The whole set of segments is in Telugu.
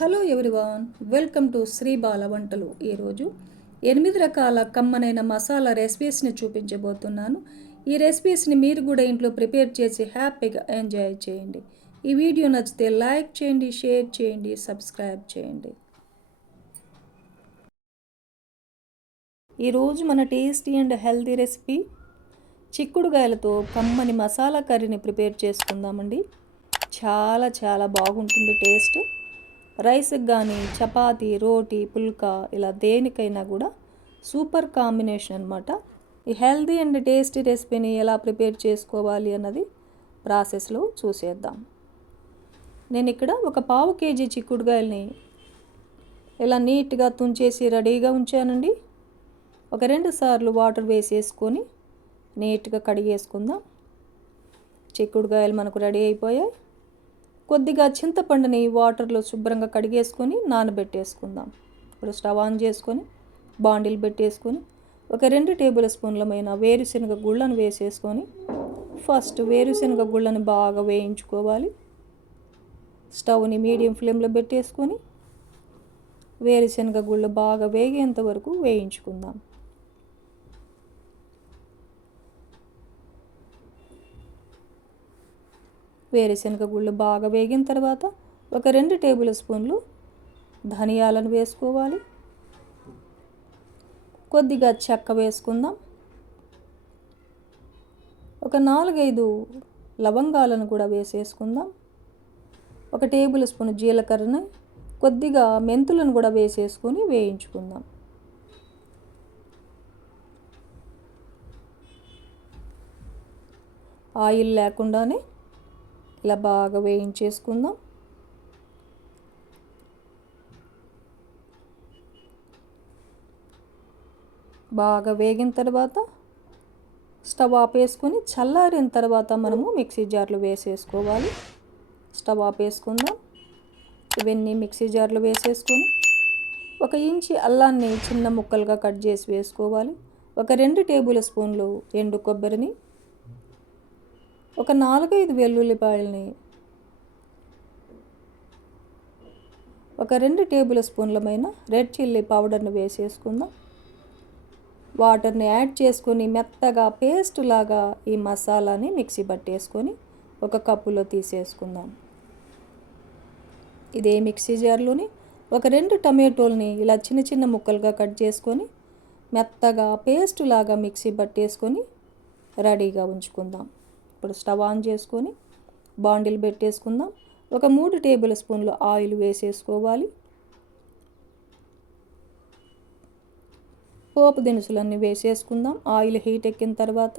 Hello everyone, welcome to Shri Bala వంటలు. ఈరోజు 8 రకాల కమ్మనైన మసాలా రెసిపీస్ని చూపించబోతున్నాను. ఈ రెసిపీస్ని మీరు కూడా ఇంట్లో ప్రిపేర్ చేసి హ్యాపీగా ఎంజాయ్ చేయండి. ఈ వీడియో నచ్చితే లైక్ చేయండి, షేర్ చేయండి, సబ్స్క్రైబ్ చేయండి. ఈరోజు మన టేస్టీ అండ్ హెల్తీ రెసిపీ చిక్కుడుగాయలతో కమ్మని మసాలా కర్రీని ప్రిపేర్ చేసుకుందామండి. చాలా బాగుంటుంది టేస్ట్. రైస్కి కానీ చపాతీ, రోటీ, పుల్కా ఇలా దేనికైనా కూడా సూపర్ కాంబినేషన్ అనమాట. ఈ హెల్తీ అండ్ టేస్టీ రెసిపీని ఎలా ప్రిపేర్ చేసుకోవాలి అన్నది ప్రాసెస్లో చూసేద్దాం. నేను ఇక్కడ ఒక 1/2 kg చిక్కుడుగాయల్ని ఇలా నీట్గా తుంచేసి రెడీగా ఉంచానండి. ఒక 2 సార్లు వాటర్ వేసేసుకొని నీట్గా కడిగేసుకుందాం. చిక్కుడుగాయలు మనకు రెడీ అయిపోయాయి. కొద్దిగా చింతపండుని వాటర్లో శుభ్రంగా కడిగేసుకొని నానబెట్టేసుకుందాం. ఇప్పుడు స్టవ్ ఆన్ చేసుకొని బాండిల్ పెట్టేసుకొని ఒక 2 టేబుల్ స్పూన్లమైన వేరుశనగ గుళ్ళను వేసేసుకొని ఫస్ట్ వేరుశనగ గుళ్ళని బాగా వేయించుకోవాలి. స్టవ్ని మీడియం ఫ్లేమ్లో పెట్టేసుకొని వేరుశనగ గుళ్ళు బాగా వేగేంత వరకు వేయించుకుందాం. వేరుశనగ గుళ్ళు బాగా వేగిన తర్వాత ఒక 2 టేబుల్ స్పూన్లు ధనియాలను వేసుకోవాలి. కొద్దిగా చెక్క వేసుకుందాం. ఒక 4-5 లవంగాలను కూడా వేసేసుకుందాం. ఒక టేబుల్ స్పూన్ జీలకర్రని, కొద్దిగా మెంతులను కూడా వేసేసుకొని వేయించుకుందాం. ఆయిల్ లేకుండానే ఇలా బాగా వేయించేసుకుందాం. బాగా వేగిన తర్వాత స్టవ్ ఆపేసుకొని చల్లారిన తర్వాత మనము మిక్సీ జార్లో వేసేసుకోవాలి. స్టవ్ ఆపేసుకుందాం. ఇవన్నీ మిక్సీ జార్లో వేసేసుకొని 1 ఇంచి అల్లాన్ని చిన్న ముక్కలుగా కట్ చేసి వేసుకోవాలి. ఒక 2 టేబుల్ స్పూన్లు ఎండు కొబ్బరిని, ఒక 4-5 వెల్లుల్లిపాయలని, ఒక 2 టేబుల్ స్పూన్లమైన రెడ్ చిల్లీ పౌడర్ని వేసేసుకుందాం. వాటర్ని యాడ్ చేసుకొని మెత్తగా పేస్ట్ లాగా ఈ మసాలాని మిక్సీ పట్టేసుకొని ఒక కప్పులో తీసేసుకుందాం. ఇదే మిక్సీ జార్లోని ఒక 2 టమాటోల్ని ఇలా చిన్న ముక్కలుగా కట్ చేసుకొని మెత్తగా పేస్ట్ లాగా మిక్సీ పట్టేసుకొని రెడీగా ఉంచుకుందాం. ఇప్పుడు స్టవ్ ఆన్ చేసుకొని బాండిల్ పెట్టేసుకుందాం. ఒక 3 టేబుల్ స్పూన్లు ఆయిల్ వేసేసుకోవాలి. పోపు దినుసులన్నీ వేసేసుకుందాం. ఆయిల్ హీట్ ఎక్కిన తర్వాత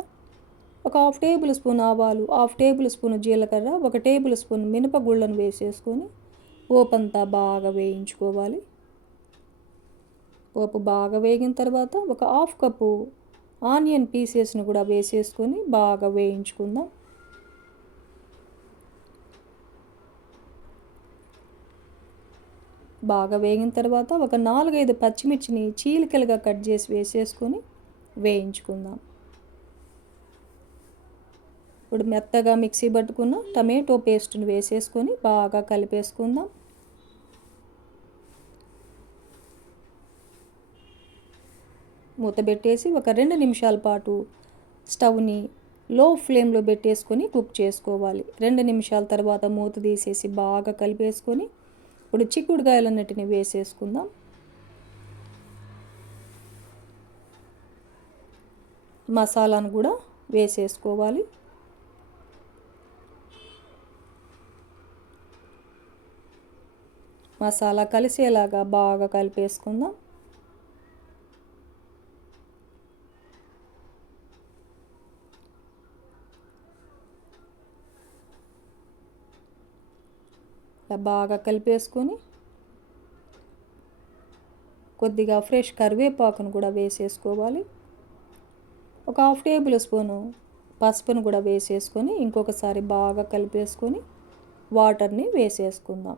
ఒక 1/2 టేబుల్ స్పూన్ ఆవాలు, 1/2 టేబుల్ స్పూన్ జీలకర్ర, 1 టేబుల్ స్పూన్ మినపగుళ్ళను వేసేసుకొని పోపంతా బాగా వేయించుకోవాలి. పోపు బాగా వేగిన తర్వాత ఒక 1/2 కప్పు ఆనియన్ పీసెస్ని కూడా వేసేసుకొని బాగా వేయించుకుందాం. బాగా వేగిన తర్వాత ఒక 4-5 పచ్చిమిర్చిని చీలికలుగా కట్ చేసి వేసేసుకొని వేయించుకుందాం. ఇప్పుడు మెత్తగా మిక్సీ పట్టుకున్న టమాటో పేస్ట్ని వేసేసుకొని బాగా కలిపేసుకుందాం. మూత పెట్టేసి ఒక 2 నిమిషాల పాటు స్టవ్ని లో ఫ్లేమ్లో పెట్టేసుకొని కుక్ చేసుకోవాలి. 2 నిమిషాల తర్వాత మూత తీసేసి బాగా కలిపేసుకొని ఇప్పుడు చిక్కుడుగాయలన్నిటిని వేసేసుకుందాం. మసాలాను కూడా వేసేసుకోవాలి. మసాలా కలిసేలాగా బాగా కలిపేసుకుందాం. బాగా కలిపేసుకొని కొద్దిగా ఫ్రెష్ కరివేపాకును కూడా వేసేసుకోవాలి. ఒక 1/2 టేబుల్ స్పూను పసుపును కూడా వేసేసుకొని ఇంకొకసారి బాగా కలిపేసుకొని వాటర్ని వేసేసుకుందాం.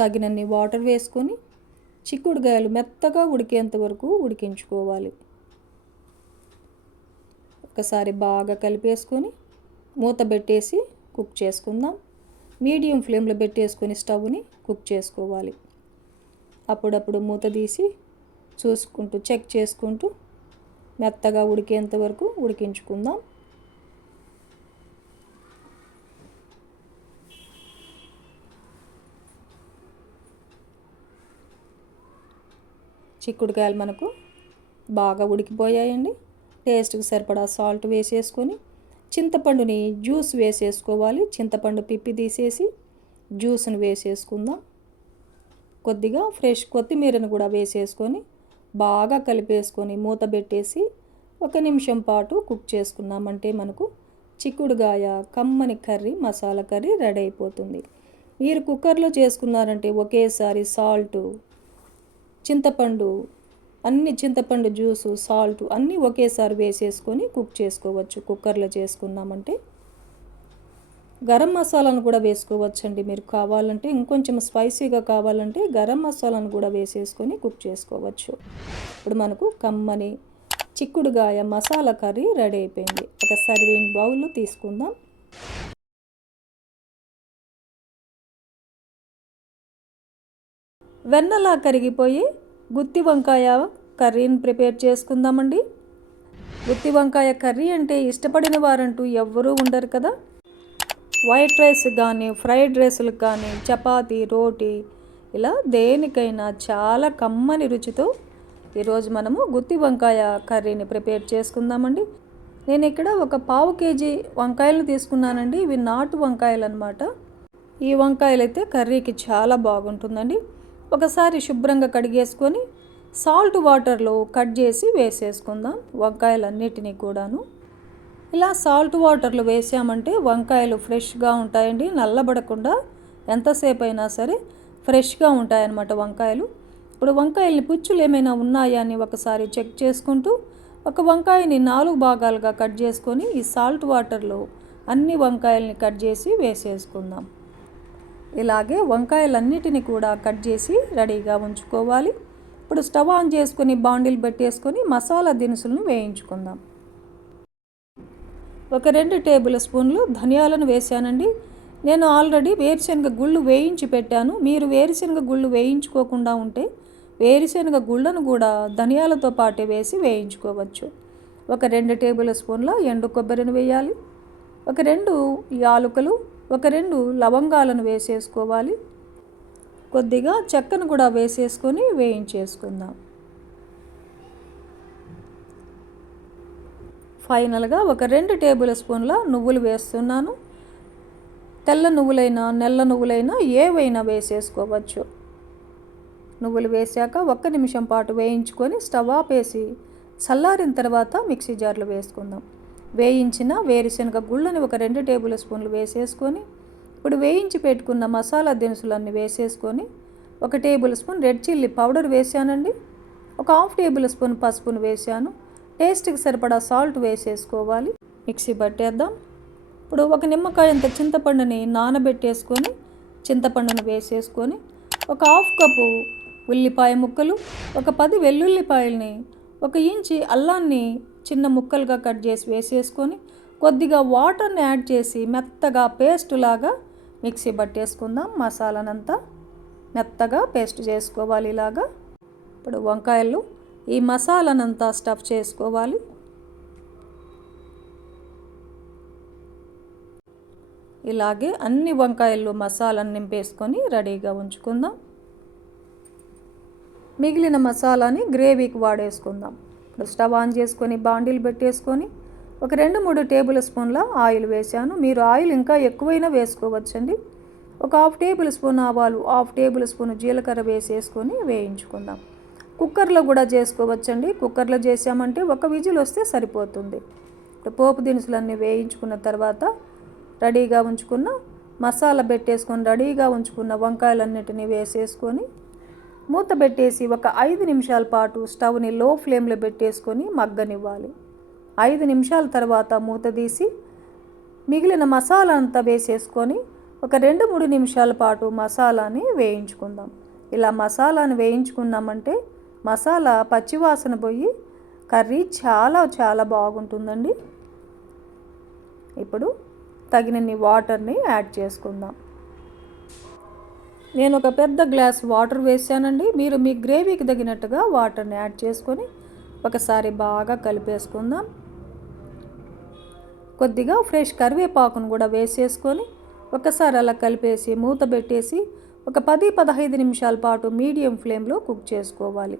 తగినన్ని వాటర్ వేసుకొని చిక్కుడుగాయలు మెత్తగా ఉడికేంత వరకు ఉడికించుకోవాలి. ఒకసారి బాగా కలిపేసుకొని మూత పెట్టేసి కుక్ చేసుకుందాం. మీడియం ఫ్లేమ్లో పెట్టేసుకొని స్టవ్ని కుక్ చేసుకోవాలి. అప్పుడప్పుడు మూత తీసి చూసుకుంటూ చెక్ చేసుకుంటూ మెత్తగా ఉడికేంత వరకు ఉడికించుకుందాం. చిక్కుడుకాయలు మనకు బాగా ఉడికిపోయాయండి. టేస్ట్కి సరిపడా సాల్ట్ వేసేసుకొని చింతపండుని జ్యూస్ వేసేసుకోవాలి. చింతపండు పిప్పి తీసేసి జ్యూస్ని వేసేసుకుందాం. కొద్దిగా ఫ్రెష్ కొత్తిమీరను కూడా వేసేసుకొని బాగా కలిపేసుకొని మూత పెట్టేసి 1 నిమిషం పాటు కుక్ చేసుకున్నామంటే మనకు చిక్కుడుగాయ కమ్మని కర్రీ, మసాలా కర్రీ రెడీ అయిపోతుంది. మీరు కుక్కర్లో చేసుకున్నారంటే ఒకేసారి సాల్టు, చింతపండు జ్యూసు, సాల్ట్ అన్నీ ఒకేసారి వేసేసుకొని కుక్ చేసుకోవచ్చు. కుక్కర్లో చేసుకున్నామంటే గరం మసాలాను కూడా వేసుకోవచ్చండి. మీరు కావాలంటే ఇంకొంచెం స్పైసీగా కావాలంటే గరం మసాలాను కూడా వేసేసుకొని కుక్ చేసుకోవచ్చు. ఇప్పుడు మనకు కమ్మని చిక్కుడుగాయ మసాలా కర్రీ రెడీ అయిపోయింది. ఒక సర్వింగ్ బౌల్ తీసుకుందాం. వెన్నలా కరిగిపోయి గుత్తి వంకాయ కర్రీని ప్రిపేర్ చేసుకుందామండి. గుత్తి వంకాయ కర్రీ అంటే ఇష్టపడిన వారంటూ ఎవ్వరూ ఉండరు కదా. వైట్ రైస్ కానీ, ఫ్రైడ్ రైస్లకు కానీ, చపాతీ, రోటీ ఇలా దేనికైనా చాలా కమ్మని రుచితో ఈరోజు మనము గుత్తి వంకాయ కర్రీని ప్రిపేర్ చేసుకుందామండి. నేను ఇక్కడ ఒక 1/2 కేజీ వంకాయలను తీసుకున్నానండి. ఇవి నాటు వంకాయలు అన్నమాట. ఈ వంకాయలు అయితే కర్రీకి చాలా బాగుంటుందండి. ఒకసారి శుభ్రంగా కడిగేసుకొని సాల్ట్ వాటర్లో కట్ చేసి వేసేసుకుందాం వంకాయలన్నిటినీ కూడాను. ఇలా సాల్ట్ వాటర్లో వేసామంటే వంకాయలు ఫ్రెష్గా ఉంటాయండి. నల్లబడకుండా ఎంతసేపు అయినా సరే ఫ్రెష్గా ఉంటాయన్నమాట వంకాయలు. ఇప్పుడు వంకాయల్ని పుచ్చులు ఏమైనా ఉన్నాయా అని ఒకసారి చెక్ చేసుకుంటూ ఒక వంకాయని 4 భాగాలుగా కట్ చేసుకొని ఈ సాల్ట్ వాటర్లో అన్ని వంకాయల్ని కట్ చేసి వేసేసుకుందాం. ఇలాగే వంకాయలన్నిటిని కూడా కట్ చేసి రెడీగా ఉంచుకోవాలి. ఇప్పుడు స్టవ్ ఆన్ చేసుకొని బాండిల్ పెట్టేసుకొని మసాలా దినుసులను వేయించుకుందాం. ఒక 2 టేబుల్ స్పూన్లు ధనియాలను వేసానండి. నేను ఆల్రెడీ వేరుశనగ గుళ్ళు వేయించి పెట్టాను. మీరు వేరుశనగ గుళ్ళు వేయించుకోకుండా ఉంటే వేరుశనగ గుళ్ళను కూడా ధనియాలతో పాటే వేసి వేయించుకోవచ్చు. ఒక 2 టేబుల్ స్పూన్ల ఎండు కొబ్బరిని వేయాలి. ఒక 2 యాలకులు, ఒక 2 లవంగాలను వేసేసుకోవాలి. కొద్దిగా చెక్కను కూడా వేసేసుకొని వేయించేసుకుందాం. ఫైనల్గా ఒక 2 టేబుల్ స్పూన్ల నువ్వులు వేస్తున్నాను. తెల్ల నువ్వులైనా నల్ల నువ్వులైనా ఏవైనా వేసేసుకోవచ్చు. నువ్వులు వేసాక 1 నిమిషం పాటు వేయించుకొని స్టవ్ ఆపేసి చల్లారిన తర్వాత మిక్సీ జార్లో వేసుకుందాం. వేయించిన వేరుశనగ గుళ్ళని ఒక 2 టేబుల్ స్పూన్లు వేసేసుకొని ఇప్పుడు వేయించి పెట్టుకున్న మసాలా దినుసులన్నీ వేసేసుకొని 1 tablespoon red chilli powder వేసానండి. ఒక 1/2 టేబుల్ స్పూన్ పసుపును వేసాను. టేస్ట్కి సరిపడా సాల్ట్ వేసేసుకోవాలి. మిక్సీ పట్టేద్దాం. ఇప్పుడు 1 నిమ్మకాయ అంత చింతపండుని నానబెట్టేసుకొని చింతపండును వేసేసుకొని ఒక 1/2 కప్పు ఉల్లిపాయ ముక్కలు, ఒక 10 వెల్లుల్లిపాయల్ని, 1 ఇంచి అల్లాన్ని చిన్న ముక్కలుగా కట్ చేసి వేసేసుకొని కొద్దిగా వాటర్ని యాడ్ చేసి మెత్తగా పేస్ట్ లాగా మిక్సీ పట్టేసుకుందాం. మసాలానంతా మెత్తగా పేస్ట్ చేసుకోవాలి ఇలాగా. ఇప్పుడు వంకాయలు ఈ మసాలానంతా స్టఫ్ చేసుకోవాలి. ఇలాగే అన్ని వంకాయలు మసాలాను నింపేసుకొని రెడీగా ఉంచుకుందాం. మిగిలిన మసాలాని గ్రేవీకి వాడేసుకుందాం. ఇప్పుడు స్టవ్ ఆన్ చేసుకొని బాండిల్ పెట్టేసుకొని ఒక 2-3 టేబుల్ స్పూన్ల ఆయిల్ వేసాను. మీరు ఆయిల్ ఇంకా ఎక్కువైనా వేసుకోవచ్చండి. ఒక 1/2 టేబుల్ స్పూన్ ఆవాలు, 1/2 టేబుల్ స్పూన్ జీలకర్ర వేసేసుకొని వేయించుకుందాం. కుక్కర్లో కూడా చేసుకోవచ్చండి. కుక్కర్లో చేసామంటే 1 విజిల్ వస్తే సరిపోతుంది. ఇప్పుడు పోపు దినుసులన్నీ వేయించుకున్న తర్వాత రెడీగా ఉంచుకున్న మసాలా పెట్టేసుకొని రెడీగా ఉంచుకున్న వంకాయలన్నిటిని వేసేసుకొని మూత పెట్టేసి ఒక 5 నిమిషాల పాటు స్టవ్ని లో ఫ్లేమ్లో పెట్టేసుకొని మగ్గనివ్వాలి. 5 నిమిషాల తర్వాత మూత తీసి మిగిలిన మసాలా అంతా వేసేసుకొని ఒక 2-3 నిమిషాల పాటు మసాలాని వేయించుకుందాం. ఇలా మసాలాని వేయించుకున్నామంటే మసాలా పచ్చివాసన పోయి కర్రీ చాలా చాలా బాగుంటుందండి. ఇప్పుడు తగినన్ని వాటర్ని యాడ్ చేసుకుందాం. నేను ఒక పెద్ద గ్లాస్ వాటర్ వేసానండి. మీరు మీ గ్రేవీకి తగినట్టుగా వాటర్ని యాడ్ చేసుకొని ఒకసారి బాగా కలిపేసుకుందాం. కొద్దిగా ఫ్రెష్ కరివేపాకును కూడా వేసేసుకొని ఒకసారి అలా కలిపేసి మూత పెట్టేసి ఒక 10-15 నిమిషాల పాటు మీడియం ఫ్లేమ్లో కుక్ చేసుకోవాలి.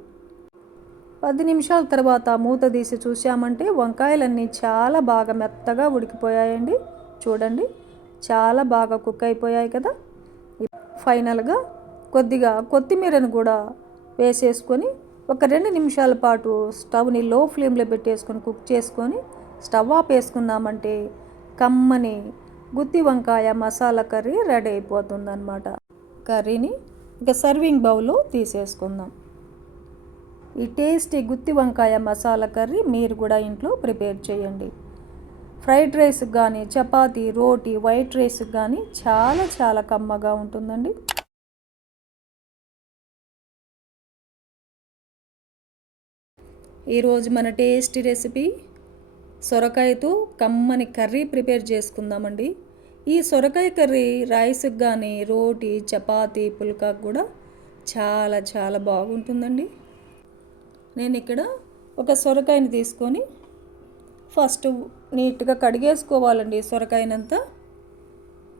10 నిమిషాల తర్వాత మూత తీసి చూసామంటే వంకాయలన్నీ చాలా బాగా మెత్తగా ఉడికిపోయాయండి. చూడండి, చాలా బాగా కుక్ అయిపోయాయి కదా. ఫైనల్గా కొద్దిగా కొత్తిమీరను కూడా వేసేసుకొని ఒక 2 నిమిషాల పాటు స్టవ్ని లో ఫ్లేమ్లో పెట్టేసుకొని కుక్ చేసుకొని స్టవ్ ఆపేసుకున్నామంటే కమ్మని గుత్తి వంకాయ మసాలా కర్రీ రెడీ అయిపోతుందన్నమాట. కర్రీని ఇక సర్వింగ్ బౌల్లో తీసేసుకుందాం. ఈ టేస్టీ గుత్తి వంకాయ మసాలా కర్రీ మీరు కూడా ఇంట్లో ప్రిపేర్ చేయండి. ఫ్రైడ్ రైస్కి కానీ, చపాతీ, రోటీ, వైట్ రైస్కి కానీ చాలా చాలా కమ్మగా ఉంటుందండి. ఈరోజు మన టేస్టీ రెసిపీ సొరకాయతో కమ్మని కర్రీ ప్రిపేర్ చేసుకుందామండి. ఈ సొరకాయ కర్రీ రైస్కి కానీ, రోటీ, చపాతీ, పుల్కాకు కూడా చాలా చాలా బాగుంటుందండి. నేను ఇక్కడ ఒక సొరకాయని తీసుకొని ఫస్ట్ నీట్గా కడిగేసుకోవాలండి. సొరకాయనంతా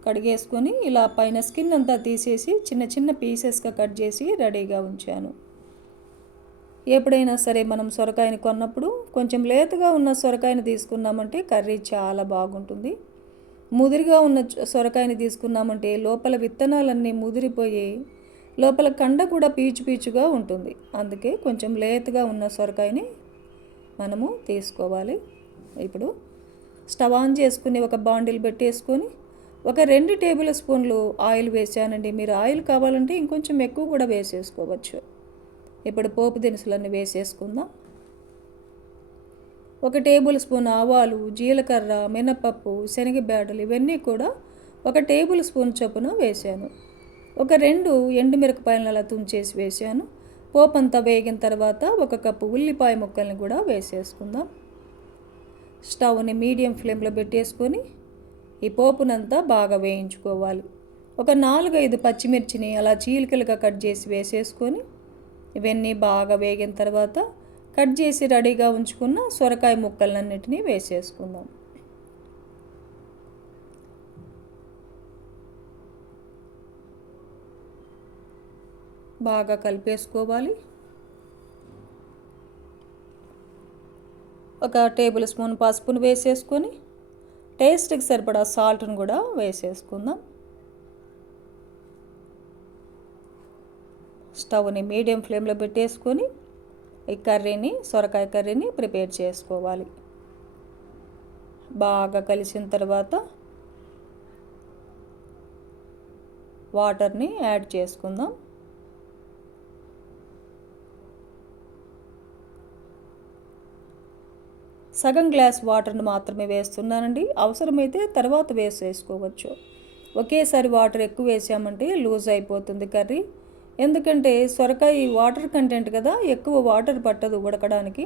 కడిగేసుకొని ఇలా పైన స్కిన్ అంతా తీసేసి చిన్న చిన్న పీసెస్గా కట్ చేసి రెడీగా ఉంచాను. ఎప్పుడైనా సరే మనం సొరకాయని కొన్నప్పుడు కొంచెం లేతగా ఉన్న సొరకాయని తీసుకున్నామంటే కర్రీ చాలా బాగుంటుంది. ముదిరిగా ఉన్న సొరకాయని తీసుకున్నామంటే లోపల విత్తనాలన్నీ ముదిరిపోయి లోపల కండ కూడా పీచు పీచుగా ఉంటుంది. అందుకే కొంచెం లేతగా ఉన్న సొరకాయని మనము తీసుకోవాలి. ఇప్పుడు స్టవ్ ఆన్ చేసుకుని ఒక బాండిల్ పెట్టేసుకొని ఒక 2 టేబుల్ స్పూన్లు ఆయిల్ వేసానండి. మీరు ఆయిల్ కావాలంటే ఇంకొంచెం ఎక్కువ కూడా వేసేసుకోవచ్చు. ఇప్పుడు పోపు దినుసులన్నీ వేసేసుకుందాం. 1 టేబుల్ స్పూన్ ఆవాలు, జీలకర్ర, మినపప్పు, శనగబేడలు ఇవన్నీ కూడా 1 టేబుల్ స్పూన్ చొప్పున వేసాను. ఒక 2 ఎండుమిరపకాయలను అలా తుంచేసి వేసాను. పోపు అంతా వేగిన తర్వాత 1 కప్పు ఉల్లిపాయ ముక్కల్ని కూడా వేసేసుకుందాం. స్టవ్ని మీడియం ఫ్లేమ్లో పెట్టేసుకొని ఈ పోపునంతా బాగా వేయించుకోవాలి. ఒక 4-5 పచ్చిమిర్చిని అలా చీలికలుగా కట్ చేసి వేసేసుకొని ఇవన్నీ బాగా వేగిన తర్వాత కట్ చేసి రెడీగా ఉంచుకున్న సొరకాయ ముక్కలన్నిటినీ వేసేసుకుందాం. బాగా కలిపేసుకోవాలి. ఒక టేబుల్ స్పూన్ పసుపును వేసేసుకొని టేస్ట్కి సరిపడా సాల్ట్ను కూడా వేసేసుకుందాం. స్టవ్ని మీడియం ఫ్లేమ్లో పెట్టేసుకొని ఈ సొరకాయ కర్రీని ప్రిపేర్ చేసుకోవాలి. బాగా కలిసిన తర్వాత వాటర్ని యాడ్ చేసుకుందాం. సగం గ్లాస్ వాటర్ని మాత్రమే వేస్తున్నానండి. అవసరమైతే తర్వాత వేసేసుకోవచ్చు. ఒకేసారి వాటర్ ఎక్కువ వేసామంటే లూజ్ అయిపోతుంది కర్రీ. ఎందుకంటే సొరకాయ వాటర్ కంటెంట్ కదా, ఎక్కువ వాటర్ పట్టదు ఉడకడానికి.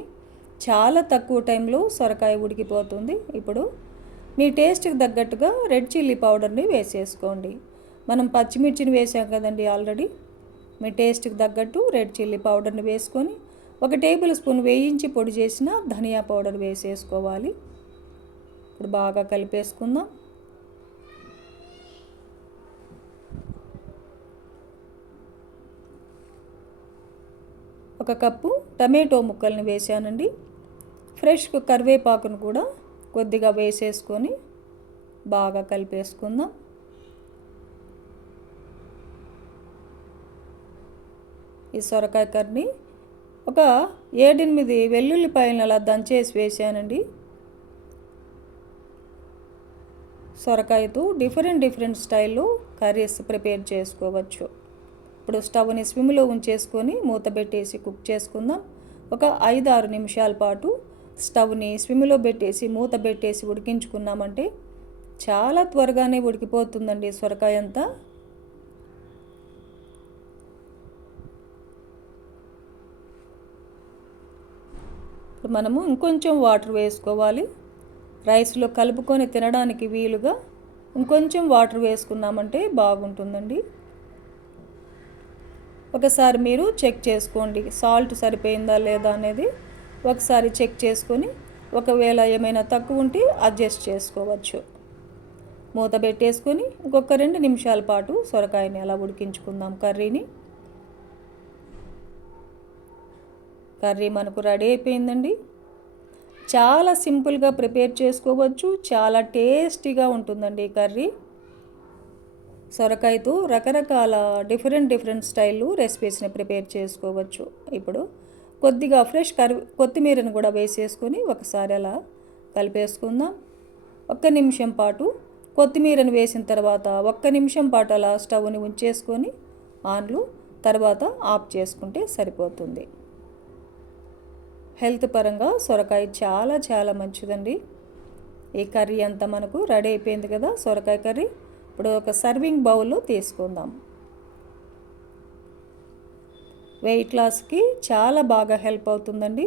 చాలా తక్కువ టైంలో సొరకాయ ఉడికిపోతుంది. ఇప్పుడు మీ టేస్ట్కి తగ్గట్టుగా రెడ్ చిల్లీ పౌడర్ని వేసేసుకోండి. మనం పచ్చిమిర్చిని వేసాం కదండి ఆల్రెడీ. మీ టేస్ట్కి తగ్గట్టు రెడ్ చిల్లీ పౌడర్ని వేసుకొని 1 టేబుల్ స్పూన్ వేయించి పొడి చేసిన ధనియా పౌడర్ వేసేసుకోవాలి. ఇప్పుడు బాగా కలిపేసుకుందాం. ఒక కప్పు టమాటో ముక్కల్ని వేసానండి. ఫ్రెష్ కరివేపాకును కూడా కొద్దిగా వేసేసుకొని బాగా కలిపేసుకుందాం. ఈ సొరకాయ కర్రీ ఒక 7-8 వెల్లుల్లిపాయలను అలా దంచేసి వేసానండి. సొరకాయతో డిఫరెంట్ స్టైల్లో కర్రీస్ ప్రిపేర్ చేసుకోవచ్చు. ఇప్పుడు స్టవ్ని స్విమ్లో ఉంచేసుకొని మూత పెట్టేసి కుక్ చేసుకుందాం. ఒక 5-6 నిమిషాల పాటు స్టవ్ని స్విమ్లో పెట్టేసి మూత పెట్టేసి ఉడికించుకున్నామంటే చాలా త్వరగానే ఉడికిపోతుందండి సొరకాయ అంతా. ఇప్పుడు మనము ఇంకొంచెం వాటర్ వేసుకోవాలి. రైస్లో కలుపుకొని తినడానికి వీలుగా ఇంకొంచెం వాటర్ వేసుకున్నామంటే బాగుంటుందండి. ఒకసారి మీరు చెక్ చేసుకోండి, సాల్ట్ సరిపోయిందా లేదా అనేది ఒకసారి చెక్ చేసుకొని ఒకవేళ ఏమైనా తక్కువ ఉంటే అడ్జస్ట్ చేసుకోవచ్చు. మూత పెట్టేసుకొని ఇంకొక 2 నిమిషాల పాటు సొరకాయని అలా ఉడికించుకుందాం. కర్రీ మనకు రెడీ అయిపోయిందండి. చాలా సింపుల్గా ప్రిపేర్ చేసుకోవచ్చు, చాలా టేస్టీగా ఉంటుందండి ఈ కర్రీ. సొరకాయతో రకరకాల డిఫరెంట్ స్టైల్లో రెసిపీస్ని ప్రిపేర్ చేసుకోవచ్చు. ఇప్పుడు కొద్దిగా ఫ్రెష్ కొత్తిమీరను కూడా వేసేసుకొని ఒకసారి అలా కలిపేసుకుందాం. 1 నిమిషం పాటు కొత్తిమీరను వేసిన తర్వాత 1 నిమిషం పాటు అలా స్టవ్ని ఉంచేసుకొని ఆన్లో తర్వాత ఆఫ్ చేసుకుంటే సరిపోతుంది. హెల్త్ పరంగా సొరకాయ చాలా చాలా మంచిదండి. ఈ కర్రీ అంతా మనకు రెడీ అయిపోయింది కదా, సొరకాయ కర్రీ. ఇప్పుడు ఒక సర్వింగ్ బౌల్లో తీసుకుందాం. వెయిట్ లాస్కి చాలా బాగా హెల్ప్ అవుతుందండి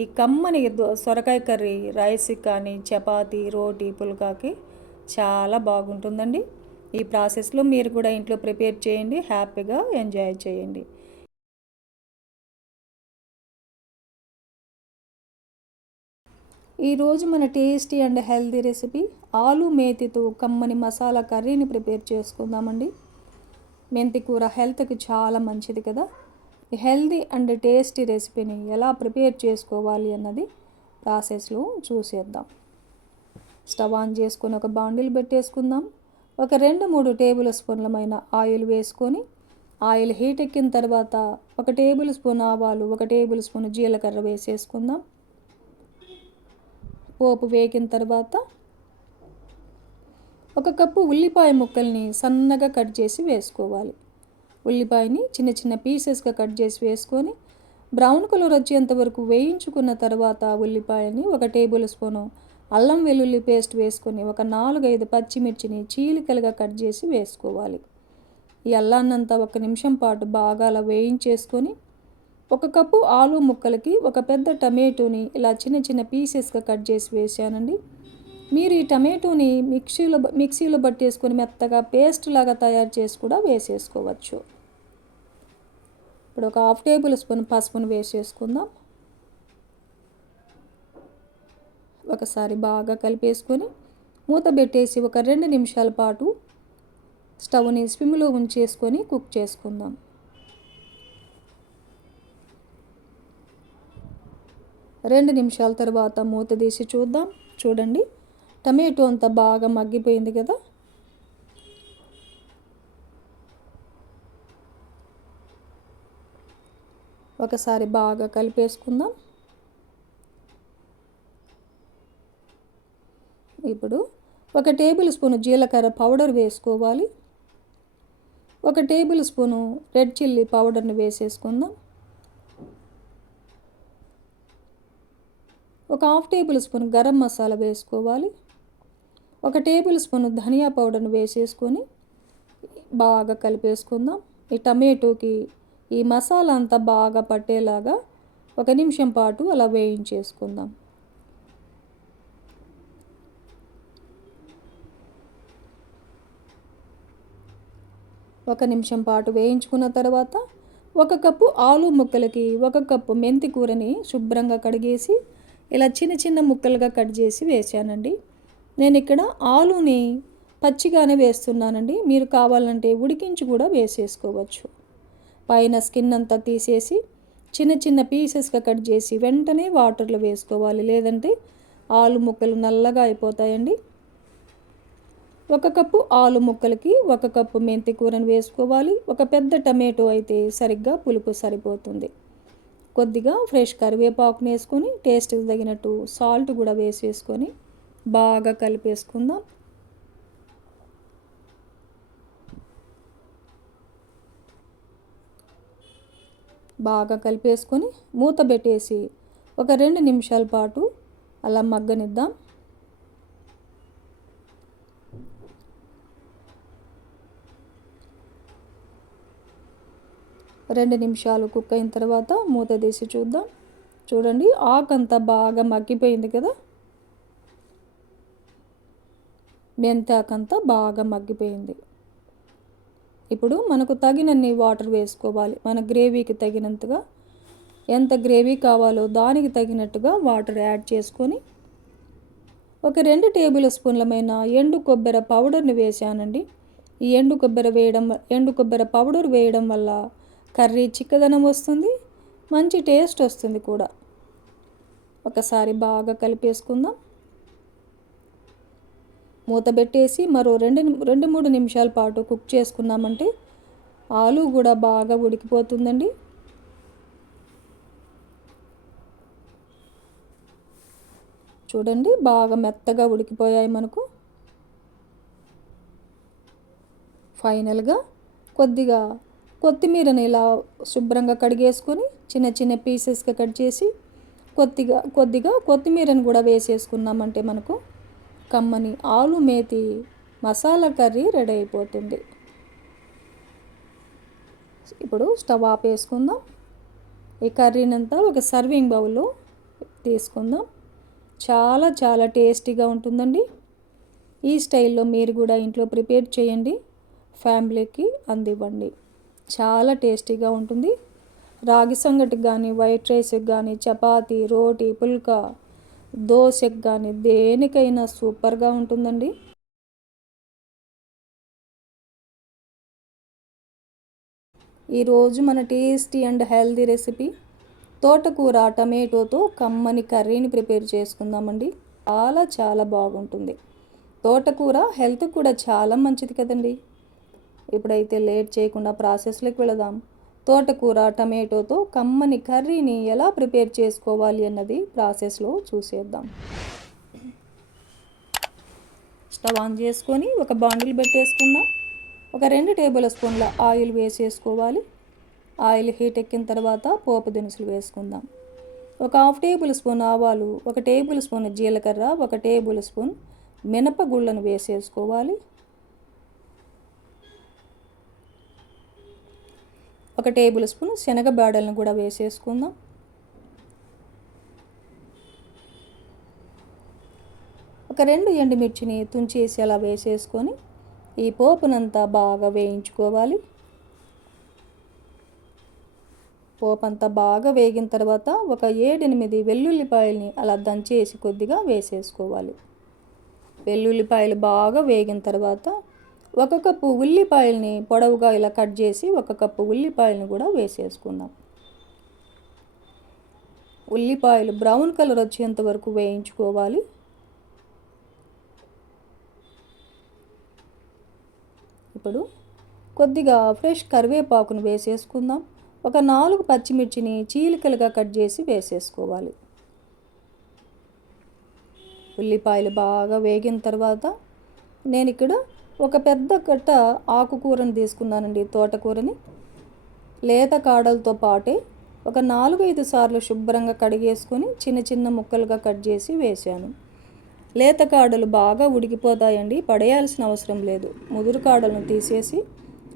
ఈ కమ్మని సొరకాయ కర్రీ. రైస్కి కానీ చపాతీ, రోటీ, పుల్కాకి చాలా బాగుంటుందండి. ఈ ప్రాసెస్లో మీరు కూడా ఇంట్లో ప్రిపేర్ చేయండి, హ్యాపీగా ఎంజాయ్ చేయండి. ఈరోజు మన టేస్టీ అండ్ హెల్తీ రెసిపీ ఆలు మేతితో కమ్మని మసాలా కర్రీని ప్రిపేర్ చేసుకుందామండి. మెంతి కూర హెల్త్కి చాలా మంచిది కదా. ఈ హెల్తీ అండ్ టేస్టీ రెసిపీని ఎలా ప్రిపేర్ చేసుకోవాలి అన్నది ప్రాసెస్లో చూసేద్దాం. స్టవ్ ఆన్ చేసుకొని ఒక బాండిల్ పెట్టేసుకుందాం. ఒక 2-3 టేబుల్ స్పూన్లమైన ఆయిల్ వేసుకొని ఆయిల్ హీట్ ఎక్కిన తర్వాత 1 టేబుల్ స్పూన్ ఆవాలు, 1 టేబుల్ స్పూన్ జీలకర్ర వేసేసుకుందాం. పోపు వేగిన తర్వాత 1 కప్పు ఉల్లిపాయ ముక్కల్ని సన్నగా కట్ చేసి వేసుకోవాలి. ఉల్లిపాయని చిన్న చిన్న పీసెస్గా కట్ చేసి వేసుకొని బ్రౌన్ కలర్ వచ్చేంత వరకు వేయించుకున్న తర్వాత ఉల్లిపాయని 1 టేబుల్ స్పూను అల్లం వెల్లుల్లి పేస్ట్ వేసుకొని ఒక 4-5 పచ్చిమిర్చిని చీలికలుగా కట్ చేసి వేసుకోవాలి. ఈ అల్లాన్నంతా 1 నిమిషం పాటు బాగా అలా వేయించేసుకొని 1 కప్పు ఆలు ముక్కలకి 1 పెద్ద టమాటోని ఇలా చిన్న చిన్న పీసెస్గా కట్ చేసి వేసానండి. మీరు ఈ టమాటోని మిక్సీలో పట్టేసుకొని మెత్తగా పేస్ట్ లాగా తయారు చేసి కూడా వేసేసుకోవచ్చు. ఇప్పుడు ఒక 1/2 టేబుల్ స్పూన్ పసుపును వేసేసుకుందాం. ఒకసారి బాగా కలిపేసుకొని మూత పెట్టేసి ఒక 2 నిమిషాల పాటు స్టవ్ని స్విమ్లో ఉంచేసుకొని కుక్ చేసుకుందాం. 2 నిమిషాల తర్వాత మూత తీసి చూద్దాం. చూడండి, టమాటో అంతా బాగా మగ్గిపోయింది కదా. ఒకసారి బాగా కలిపేసుకుందాం. ఇప్పుడు 1 టేబుల్ స్పూన్ జీలకర్ర పౌడర్ వేసుకోవాలి. 1 టేబుల్ స్పూను రెడ్ చిల్లీ పౌడర్ని వేసేసుకుందాం. ఒక 1/2 టేబుల్ స్పూన్ గరం మసాలా వేసుకోవాలి. 1 టేబుల్ స్పూన్ ధనియా పౌడర్ని వేసేసుకొని బాగా కలిపేసుకుందాం. ఈ టమాటోకి ఈ మసాలా అంతా బాగా పట్టేలాగా 1 నిమిషం పాటు అలా వేయించేసుకుందాం. ఒక నిమిషం పాటు వేయించుకున్న తర్వాత 1 కప్పు ఆలు ముక్కలకి 1 కప్పు మెంతి కూరని శుభ్రంగా కడిగేసి ఇలా చిన్న చిన్న ముక్కలుగా కట్ చేసి వేసానండి. నేను ఇక్కడ ఆలుని పచ్చిగానే వేస్తున్నానండి. మీరు కావాలంటే ఉడికించి కూడా వేసేసుకోవచ్చు. పైన స్కిన్ అంతా తీసేసి చిన్న చిన్న పీసెస్గా కట్ చేసి వెంటనే వాటర్లో వేసుకోవాలి, లేదంటే ఆలు ముక్కలు నల్లగా అయిపోతాయండి. 1 కప్పు ఆలు ముక్కలకి 1 కప్పు మెంతి కూరను వేసుకోవాలి. 1 పెద్ద టమాటో అయితే సరిగ్గా పులుపు సరిపోతుంది. కొద్దిగా ఫ్రెష్ కరివేపాకుని వేసుకొని టేస్ట్కి తగినట్టు సాల్ట్ కూడా వేసేసుకొని బాగా కలిపేసుకుందాం. బాగా కలిపేసుకొని మూత పెట్టేసి ఒక 2 నిమిషాల పాటు అలా మగ్గనిద్దాం. 2 నిమిషాలు కుక్ అయిన తర్వాత మూత తీసి చూద్దాం. చూడండి, ఆకంతా బాగా మగ్గిపోయింది కదా. మెంతాకంతా బాగా మగ్గిపోయింది. ఇప్పుడు మనకు తగినన్ని వాటర్ వేసుకోవాలి. మన గ్రేవీకి తగినంతగా, ఎంత గ్రేవీ కావాలో దానికి తగినట్టుగా వాటర్ యాడ్ చేసుకొని ఒక 2 టేబుల్ స్పూన్లమైన ఎండు కొబ్బరి పౌడర్ని వేసానండి. ఈ ఎండు కొబ్బరి పౌడర్ వేయడం వల్ల కర్రీ చిక్కదనం వస్తుంది, మంచి టేస్ట్ వస్తుంది కూడా. ఒకసారి బాగా కలిపేసుకుందాం. మూత పెట్టేసి మరో 2-3 నిమిషాల పాటు కుక్ చేసుకున్నామంటే ఆలు కూడా బాగా ఉడికిపోతుందండి. చూడండి, బాగా మెత్తగా ఉడికిపోయాయి మనకు. ఫైనల్గా కొద్దిగా కొత్తిమీరని ఇలా శుభ్రంగా కడిగేసుకొని చిన్న చిన్న పీసెస్గా కట్ చేసి కొద్దిగా కొత్తిమీరని కూడా వేసేసుకున్నామంటే మనకు కమ్మని ఆలు మేతి మసాలా కర్రీ రెడీ అయిపోతుంది. ఇప్పుడు స్టవ్ ఆపేసుకుందాం. ఈ కర్రీనంతా ఒక సర్వింగ్ బౌల్లో తీసుకుందాం. చాలా చాలా టేస్టీగా ఉంటుందండి. ఈ స్టైల్లో మీరు కూడా ఇంట్లో ప్రిపేర్ చేయండి, ఫ్యామిలీకి అందివ్వండి. చాలా టేస్టీగా ఉంటుంది. రాగి సంగటికి కానీ, వైట్ రైస్కి కానీ, చపాతీ, రోటీ, పుల్కా, దోశకి కానీ దేనికైనా సూపర్గా ఉంటుందండి. ఈరోజు మన టేస్టీ అండ్ హెల్తీ రెసిపీ తోటకూర టమాటోతో కమ్మని కర్రీని ప్రిపేర్ చేసుకుందామండి. చాలా చాలా బాగుంటుంది. తోటకూర హెల్త్ కూడా చాలా మంచిది కదండి. ఇప్పుడైతే లేట్ చేయకుండా ప్రాసెస్లోకి వెళదాం. తోటకూర టమాటోతో కమ్మని కర్రీని ఎలా ప్రిపేర్ చేసుకోవాలి అన్నది ప్రాసెస్లో చూసేద్దాం. స్టవ్ ఆన్ చేసుకొని ఒక బాండిల్ పెట్టేసుకుందాం. ఒక 2 టేబుల్ స్పూన్ల ఆయిల్ వేసేసుకోవాలి. ఆయిల్ హీట్ ఎక్కిన తర్వాత పోపు దినుసులు వేసుకుందాం. ఒక 1/2 టేబుల్ స్పూన్ ఆవాలు, 1 టేబుల్ స్పూన్ జీలకర్ర, 1 టేబుల్ స్పూన్ మినపగుళ్ళను వేసేసుకోవాలి. 1 టేబుల్ స్పూన్ శనగబాడలను కూడా వేసేసుకుందాం. ఒక 2 ఎండుమిర్చిని తుంచేసి అలా వేసేసుకొని ఈ పోపునంతా బాగా వేయించుకోవాలి. పోపు అంతా బాగా వేగిన తర్వాత ఒక 7-8 వెల్లుల్లిపాయల్ని అలా దంచేసి కొద్దిగా వేసేసుకోవాలి. వెల్లుల్లిపాయలు బాగా వేగిన తర్వాత 1 కప్పు ఉల్లిపాయల్ని పొడవుగా ఇలా కట్ చేసి 1 కప్పు ఉల్లిపాయలను కూడా వేసేసుకుందాం. ఉల్లిపాయలు బ్రౌన్ కలర్ వచ్చేంత వరకు వేయించుకోవాలి. ఇప్పుడు కొద్దిగా ఫ్రెష్ కరివేపాకును వేసేసుకుందాం. ఒక 4 పచ్చిమిర్చిని చీలికలుగా కట్ చేసి వేసేసుకోవాలి. ఉల్లిపాయలు బాగా వేగిన తర్వాత నేను ఇక్కడ ఒక పెద్ద కట్ట ఆకుకూరని తీసుకున్నానండి, తోటకూరని. లేత కాడలతో పాటే ఒక 4-5 సార్లు శుభ్రంగా కడిగేసుకొని చిన్న చిన్న ముక్కలుగా కట్ చేసి వేసాను. లేత కాడలు బాగా ఉడికిపోతాయండి, పడేయాల్సిన అవసరం లేదు. ముదురు కాడలను తీసేసి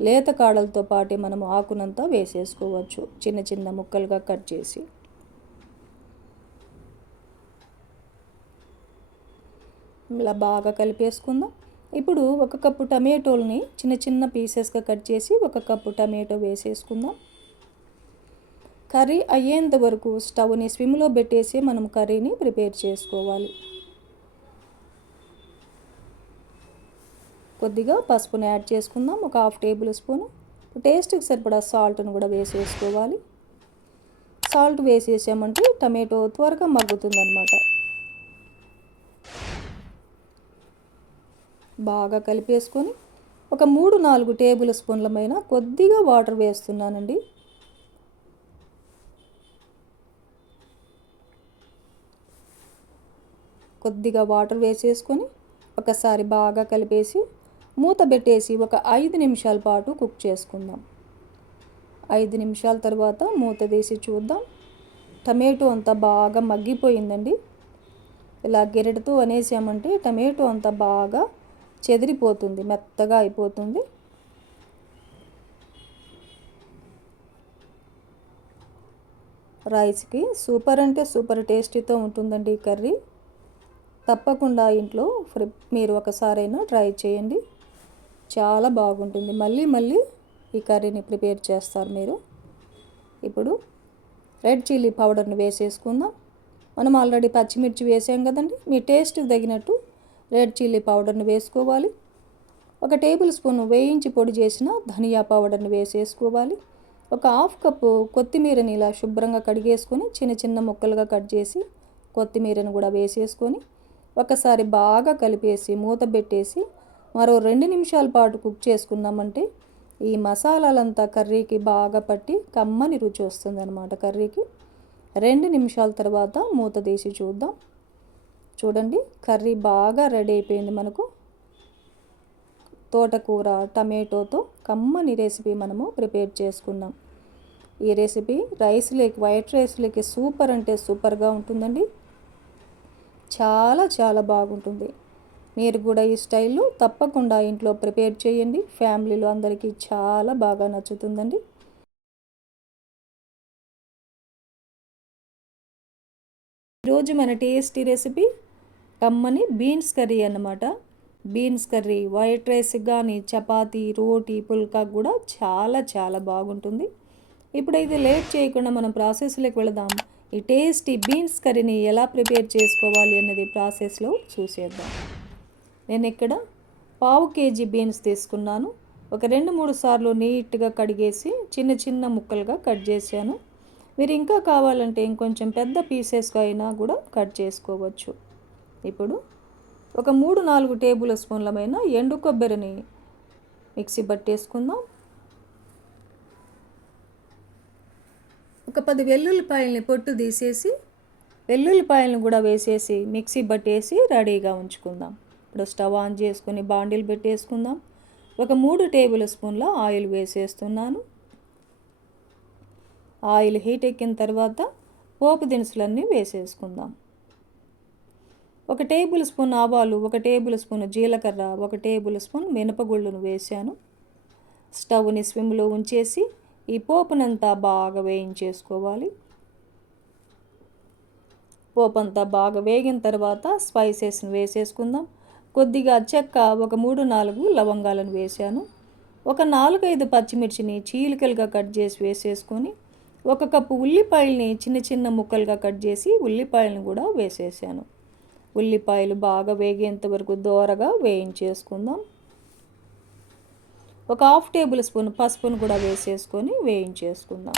లేత కాడలతో పాటే మనం ఆకునంతా వేసేసుకోవచ్చు చిన్న చిన్న ముక్కలుగా కట్ చేసి. ఇలా బాగా కలిపేసుకుందాం. ఇప్పుడు 1 కప్పు టమాటోల్ని చిన్న చిన్న పీసెస్గా కట్ చేసి 1 కప్పు టమాటో వేసేసుకుందాం. కర్రీ అయ్యేంత వరకు స్టవ్ని స్విమ్లో పెట్టేసి మనం కర్రీని ప్రిపేర్ చేసుకోవాలి. కొద్దిగా పసుపుని యాడ్ చేసుకుందాం. ఒక 1/2 టేబుల్ స్పూన్. టేస్ట్కి సరిపడా సాల్ట్ను కూడా వేసేసుకోవాలి. సాల్ట్ వేసేసామంటే టమాటో త్వరగా మగ్గుతుందన్నమాట. బాగా కలిపేసుకొని ఒక 3-4 టేబుల్ స్పూన్లమైన కొద్దిగా వాటర్ వేస్తున్నానండి. కొద్దిగా వాటర్ వేసేసుకొని ఒకసారి బాగా కలిపేసి మూత పెట్టేసి ఒక 5 నిమిషాల పాటు కుక్ చేసుకుందాం. 5 నిమిషాల తర్వాత మూత తీసి చూద్దాం. టమాటో అంతా బాగా మగ్గిపోయిందండి. ఇలా గెరటితో అనేసామంటే టమాటో అంతా బాగా చెదిరిపోతుంది, మెత్తగా అయిపోతుంది. రైస్కి సూపర్ అంటే సూపర్ టేస్టీతో ఉంటుందండి ఈ కర్రీ. తప్పకుండా ఇంట్లో మీరు ఒకసారైనా ట్రై చేయండి. చాలా బాగుంటుంది. మళ్ళీ మళ్ళీ ఈ కర్రీని ప్రిపేర్ చేస్తారు మీరు. ఇప్పుడు రెడ్ చిల్లీ పౌడర్ని వేసేసుకుందాం. మనం ఆల్రెడీ పచ్చిమిర్చి వేసాం కదండి. మీ టేస్ట్కి తగినట్టు రెడ్ చిల్లీ పౌడర్ని వేసుకోవాలి. 1 టేబుల్ స్పూన్ వేయించి పొడి చేసిన ధనియా పౌడర్ని వేసేసుకోవాలి. ఒక 1/2 కప్పు కొత్తిమీరని ఇలా శుభ్రంగా కడిగేసుకొని చిన్న చిన్న ముక్కలుగా కట్ చేసి కొత్తిమీరని కూడా వేసేసుకొని ఒకసారి బాగా కలిపేసి మూత పెట్టేసి మరో 2 నిమిషాల పాటు కుక్ చేసుకున్నామంటే ఈ మసాలాలంతా కర్రీకి బాగా పట్టి కమ్మని రుచి వస్తుంది అన్నమాట కర్రీకి. 2 నిమిషాల తర్వాత మూత తీసి చూద్దాం. చూడండి, కర్రీ బాగా రెడీ అయిపోయింది. మనకు తోటకూర టమాటోతో కమ్మని రెసిపీ మనము ప్రిపేర్ చేసుకున్నాం. ఈ రెసిపీ వైట్ రైస్లోకి సూపర్ అంటే సూపర్గా ఉంటుందండి. చాలా చాలా బాగుంటుంది. మీరు కూడా ఈ స్టైల్లో తప్పకుండా ఇంట్లో ప్రిపేర్ చేయండి. ఫ్యామిలీలో అందరికీ చాలా బాగా నచ్చుతుందండి. ఈరోజు మన టేస్టీ రెసిపీ కమ్మని బీన్స్ కర్రీ అన్నమాట. బీన్స్ కర్రీ వైట్ రైస్ కానీ చపాతీ, రోటీ, పుల్కా కూడా చాలా చాలా బాగుంటుంది. ఇప్పుడైతే లేట్ చేయకుండా మనం ప్రాసెస్లోకి వెళదాం. ఈ టేస్టీ బీన్స్ కర్రీని ఎలా ప్రిపేర్ చేసుకోవాలి అన్నది ప్రాసెస్లో చూసేద్దాం. నేను ఇక్కడ 1/2 కేజీ బీన్స్ తీసుకున్నాను. ఒక 2-3 సార్లు నీట్గా కడిగేసి చిన్న చిన్న ముక్కలుగా కట్ చేశాను. మీరు ఇంకా కావాలంటే ఇంకొంచెం పెద్ద పీసెస్గా అయినా కూడా కట్ చేసుకోవచ్చు. ఇప్పుడు ఒక 3-4 టేబుల్ స్పూన్లమైన ఎండు కొబ్బరిని మిక్సీ పట్టేసుకుందాం. ఒక 10 వెల్లుల్లిపాయలని పొట్టు తీసేసి వెల్లుల్లిపాయలను కూడా వేసేసి మిక్సీ పట్టేసి రెడీగా ఉంచుకుందాం. ఇప్పుడు స్టవ్ ఆన్ చేసుకుని బాండిల్ పెట్టేసుకుందాం. ఒక 3 టేబుల్ స్పూన్ల ఆయిల్ వేసేస్తున్నాను. ఆయిల్ హీట్ ఎక్కిన తర్వాత పోపు దినుసులన్నీ వేసేసుకుందాం. 1 టేబుల్ స్పూన్ ఆవాలు, 1 టేబుల్ స్పూన్ జీలకర్ర, 1 టేబుల్ స్పూన్ మినపగుళ్ళను వేశాను. స్టవ్ని స్విమ్లో ఉంచేసి ఈ పోపునంతా బాగా వేయించేసుకోవాలి. పోపు అంతా బాగా వేగిన తర్వాత స్పైసెస్ని వేసేసుకుందాం. కొద్దిగా చెక్క, ఒక 3-4 లవంగాలను వేశాను. ఒక 4-5 పచ్చిమిర్చిని చీలికలుగా కట్ చేసి వేసేసుకొని 1 కప్పు ఉల్లిపాయలని చిన్న చిన్న ముక్కలుగా కట్ చేసి ఉల్లిపాయలను కూడా వేసేసాను. ఉల్లిపాయలు బాగా వేగేంత వరకు దోరగా వేయించేసుకుందాం. ఒక 1/2 టేబుల్ స్పూన్ పసుపును కూడా వేసేసుకొని వేయించేసుకుందాం.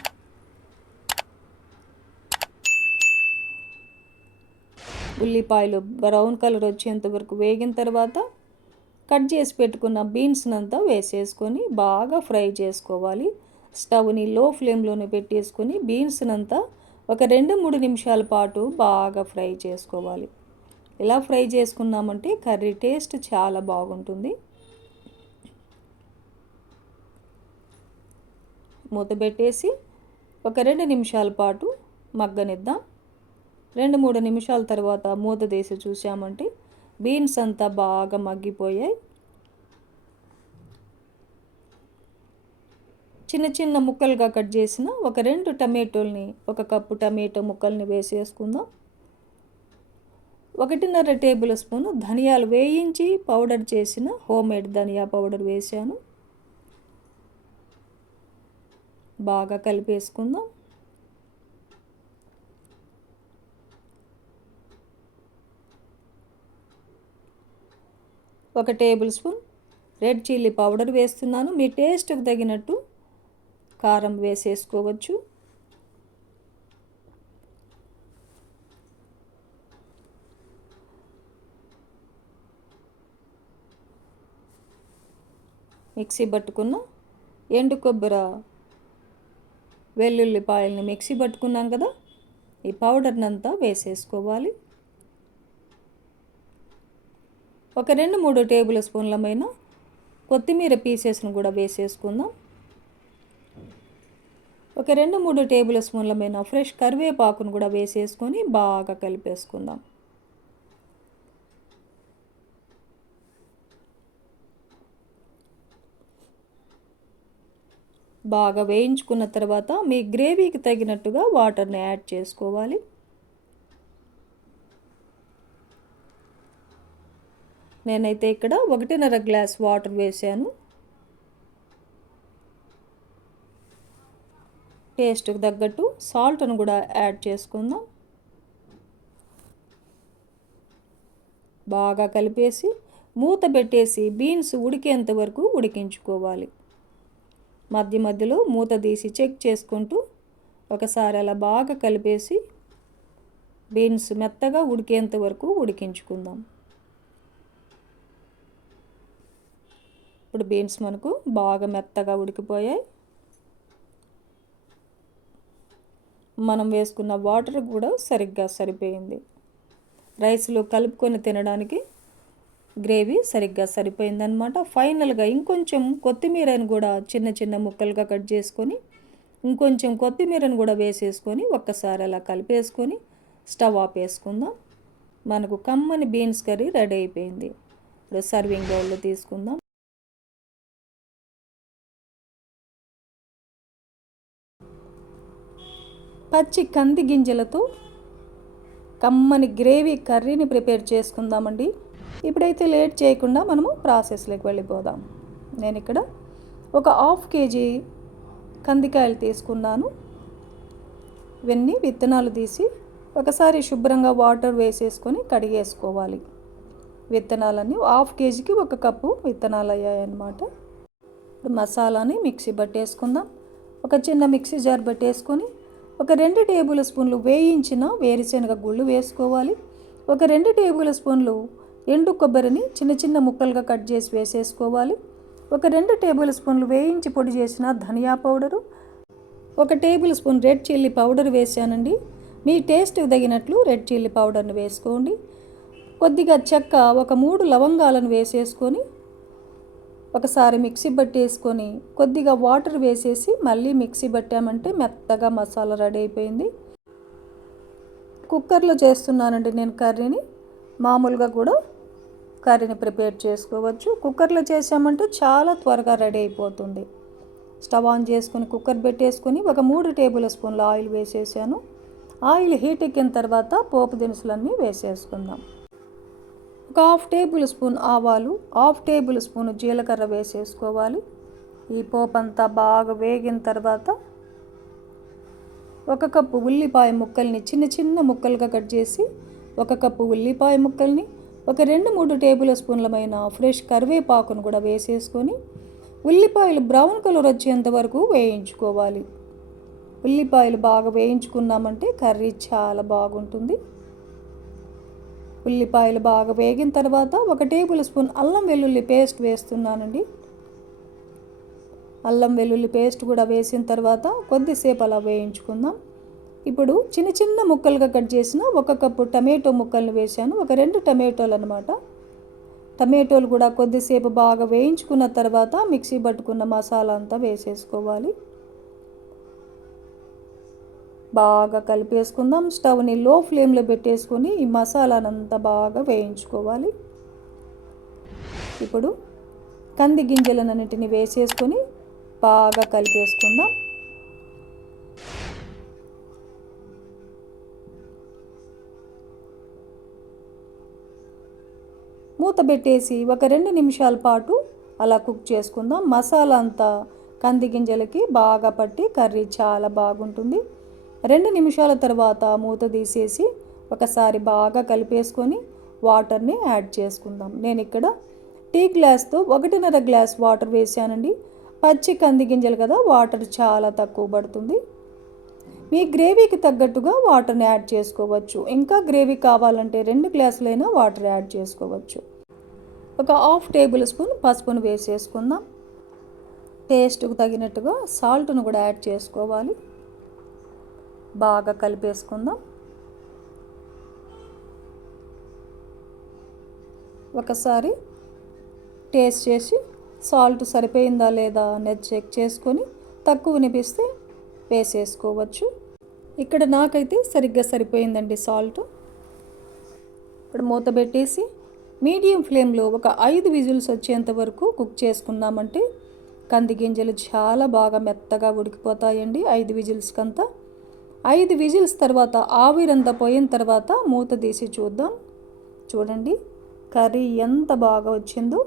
ఉల్లిపాయలు బ్రౌన్ కలర్ వచ్చేంత వరకు వేగిన తర్వాత కట్ చేసి పెట్టుకున్న బీన్స్నంతా వేసేసుకొని బాగా ఫ్రై చేసుకోవాలి. స్టవ్ని లో ఫ్లేమ్లోనే పెట్టేసుకొని బీన్స్నంతా ఒక 2-3 నిమిషాల పాటు బాగా ఫ్రై చేసుకోవాలి. ఇలా ఫ్రై చేసుకున్నామంటే కర్రీ టేస్ట్ చాలా బాగుంటుంది. మూత పెట్టేసి ఒక 2 నిమిషాల పాటు మగ్గనిద్దాం. 2-3 నిమిషాల తర్వాత మూత తీసి చూసామంటే బీన్స్ అంతా బాగా మగ్గిపోయాయి. చిన్న చిన్న ముక్కలుగా కట్ చేసిన ఒక 2 టమాటోల్ని, 1 కప్పు టమాటో ముక్కల్ని వేసేసుకుందాం. 1.5 టేబుల్ స్పూన్ ధనియాలు వేయించి పౌడర్ చేసిన హోమ్మేడ్ ధనియా పౌడర్ వేశాను. బాగా కలిపేసుకుందాం. ఒక table spoon red chilli powder వేస్తున్నాను. మీ టేస్ట్కి తగినట్టు కారం వేసేసుకోవచ్చు. మిక్సీ పట్టుకున్న ఎండు కొబ్బరి, వెల్లుల్లిపాయలని మిక్సీ పట్టుకున్నాం కదా, ఈ పౌడర్నంతా వేసేసుకోవాలి. ఒక 2-3 టేబుల్ స్పూన్లమైన కొత్తిమీర పీసెస్ను కూడా వేసేసుకుందాం. ఒక 2-3 టేబుల్ స్పూన్లమైన ఫ్రెష్ కరివేపాకును కూడా వేసేసుకొని బాగా కలిపేసుకుందాం. బాగా వేయించుకున్న తర్వాత మీ గ్రేవీకి తగినట్టుగా వాటర్ని యాడ్ చేసుకోవాలి. నేనైతే ఇక్కడ 1.5 గ్లాస్ వాటర్ వేసాను. టేస్ట్కి తగ్గట్టు సాల్ట్ను కూడా యాడ్ చేసుకుందాం. బాగా కలిపేసి మూత పెట్టేసి బీన్స్ ఉడికేంత వరకు ఉడికించుకోవాలి. మధ్య మధ్యలో మూత తీసి చెక్ చేసుకుంటూ ఒకసారి అలా బాగా కలిపేసి బీన్స్ మెత్తగా ఉడికేంత వరకు ఉడికించుకుందాం. ఇప్పుడు బీన్స్ మనకు బాగా మెత్తగా ఉడికిపోయాయి. మనం వేసుకున్న వాటర్ కూడా సరిగ్గా సరిపోయింది. రైస్లో కలుపుకొని తినడానికి గ్రేవీ సరిగ్గా సరిపోయిందనమాట. ఫైనల్గా ఇంకొంచెం కొత్తిమీరను కూడా చిన్న చిన్న ముక్కలుగా కట్ చేసుకొని ఇంకొంచెం కొత్తిమీరను కూడా వేసేసుకొని ఒక్కసారి అలా కలిపేసుకొని స్టవ్ ఆపేసుకుందాం. మనకు కమ్మని బీన్స్ కర్రీ రెడీ అయిపోయింది. ఇప్పుడు సర్వింగ్ బౌల్లో తీసుకుందాం. పచ్చి కంది గింజలతో కమ్మని గ్రేవీ కర్రీని ప్రిపేర్ చేసుకుందామండి. ఇప్పుడైతే లేట్ చేయకుండా మనము ప్రాసెస్లోకి వెళ్ళిపోదాం. నేను ఇక్కడ ఒక 1/2 kg కందికాయలు తీసుకున్నాను. ఇవన్నీ విత్తనాలు తీసి ఒకసారి శుభ్రంగా వాటర్ వేసేసుకొని కడిగేసుకోవాలి. విత్తనాలన్నీ 1/2 kgకి 1 కప్పు విత్తనాలు అయ్యాయన్నమాట. ఇప్పుడు మసాలాని మిక్సీ పట్టేసుకుందాం. ఒక చిన్న మిక్సీ జార్ పట్టేసుకొని ఒక 2 టేబుల్ స్పూన్లు వేయించిన వేరుశనగ గుళ్ళు వేసుకోవాలి. ఒక 2 టేబుల్ స్పూన్లు ఎండు కొబ్బరిని చిన్న చిన్న ముక్కలుగా కట్ చేసి వేసేసుకోవాలి. ఒక 2 టేబుల్ స్పూన్లు వేయించి పొడి చేసిన ధనియా powder, 1 tablespoon red chilli powder వేసానండి. మీ టేస్ట్కి తగినట్లు రెడ్ చిల్లీ పౌడర్ని వేసుకోండి. కొద్దిగా చెక్క, ఒక 3 లవంగాలను వేసేసుకొని ఒకసారి మిక్సీ పట్టేసుకొని కొద్దిగా వాటర్ వేసేసి మళ్ళీ మిక్సీ పట్టామంటే మెత్తగా మసాలా రెడీ అయిపోయింది. కుక్కర్లో చేస్తున్నానండి నేను కర్రీని. మామూలుగా కూడా కర్రీని ప్రిపేర్ చేసుకోవచ్చు. కుక్కర్లో చేసామంటే చాలా త్వరగా రెడీ అయిపోతుంది. స్టవ్ ఆన్ చేసుకొని కుక్కర్ పెట్టేసుకొని ఒక 3 టేబుల్ స్పూన్ల ఆయిల్ వేసేసాను. ఆయిల్ హీట్ ఎక్కిన తర్వాత పోపు దినుసులన్నీ వేసేసుకుందాం. ఒక 1/2 టేబుల్ స్పూన్ ఆవాలు, 1/2 టేబుల్ స్పూన్ జీలకర్ర వేసేసుకోవాలి. ఈ పోపు అంతా బాగా వేగిన తర్వాత 1 కప్పు ఉల్లిపాయ ముక్కల్ని చిన్న చిన్న ముక్కలుగా కట్ చేసి 1 కప్పు ఉల్లిపాయ ముక్కల్ని, ఒక 2-3 టేబుల్ స్పూన్లమైన ఫ్రెష్ కరివేపాకును కూడా వేసేసుకొని ఉల్లిపాయలు బ్రౌన్ కలర్ వచ్చేంత వరకు వేయించుకోవాలి. ఉల్లిపాయలు బాగా వేయించుకున్నామంటే కర్రీ చాలా బాగుంటుంది. ఉల్లిపాయలు బాగా వేగిన తర్వాత 1 టేబుల్ స్పూన్ అల్లం వెల్లుల్లి పేస్ట్ వేస్తున్నానండి. అల్లం వెల్లుల్లి పేస్ట్ కూడా వేసిన తర్వాత కొద్దిసేపు అలా వేయించుకుందాం. ఇప్పుడు చిన్న చిన్న ముక్కలుగా కట్ చేసిన 1 కప్పు టమాటో ముక్కల్ని వేసాను. ఒక 2 టమాటోలు అనమాట. టమాటోలు కూడా కొద్దిసేపు బాగా వేయించుకున్న తర్వాత మిక్సీ పట్టుకున్న మసాలా అంతా వేసేసుకోవాలి. బాగా కలిపేసుకుందాం. స్టవ్ని లో ఫ్లేమ్లో పెట్టేసుకొని ఈ మసాలానంతా బాగా వేయించుకోవాలి. ఇప్పుడు కంది గింజలన్నింటినీ వేసేసుకొని బాగా కలిపేసుకుందాం. మూత పెట్టేసి ఒక 2 నిమిషాల పాటు అలా కుక్ చేసుకుందాం. మసాలా అంతా కంది గింజలకి బాగా పట్టి కర్రీ చాలా బాగుంటుంది. 2 నిమిషాల తర్వాత మూత తీసేసి ఒకసారి బాగా కలిపేసుకొని వాటర్ని యాడ్ చేసుకుందాం. నేను ఇక్కడ టీ గ్లాస్తో 1.5 గ్లాస్ వాటర్ వేసానండి. పచ్చి కంది గింజలు కదా, వాటర్ చాలా తక్కువ పడుతుంది. మీ గ్రేవీకి తగ్గట్టుగా వాటర్ని యాడ్ చేసుకోవచ్చు. ఇంకా గ్రేవీ కావాలంటే 2 గ్లాసులైనా వాటర్ యాడ్ చేసుకోవచ్చు. ఒక 1/2 టేబుల్ స్పూన్ పసుపును వేసేసుకుందాం. టేస్ట్కు తగినట్టుగా సాల్ట్ను కూడా యాడ్ చేసుకోవాలి. బాగా కలిపేసుకుందాం. ఒకసారి టేస్ట్ చేసి సాల్ట్ సరిపోయిందా లేదా అనేది చెక్ చేసుకొని తక్కువ అనిపిస్తే వేసేసుకోవచ్చు. ఇక్కడ నాకైతే సరిగ్గా సరిపోయిందండి సాల్ట్. ఇప్పుడు మూత పెట్టేసి మీడియం ఫ్లేమ్లో ఒక 5 విజిల్స్ వచ్చేంత వరకు కుక్ చేసుకున్నామంటే కంది గింజలు చాలా బాగా మెత్తగా ఉడికిపోతాయండి. 5 విజిల్స్కి అంతా. 5 విజిల్స్ తర్వాత ఆవిరంతా పోయిన తర్వాత మూత తీసి చూద్దాం. చూడండి, కర్రీ ఎంత బాగా వచ్చిందో.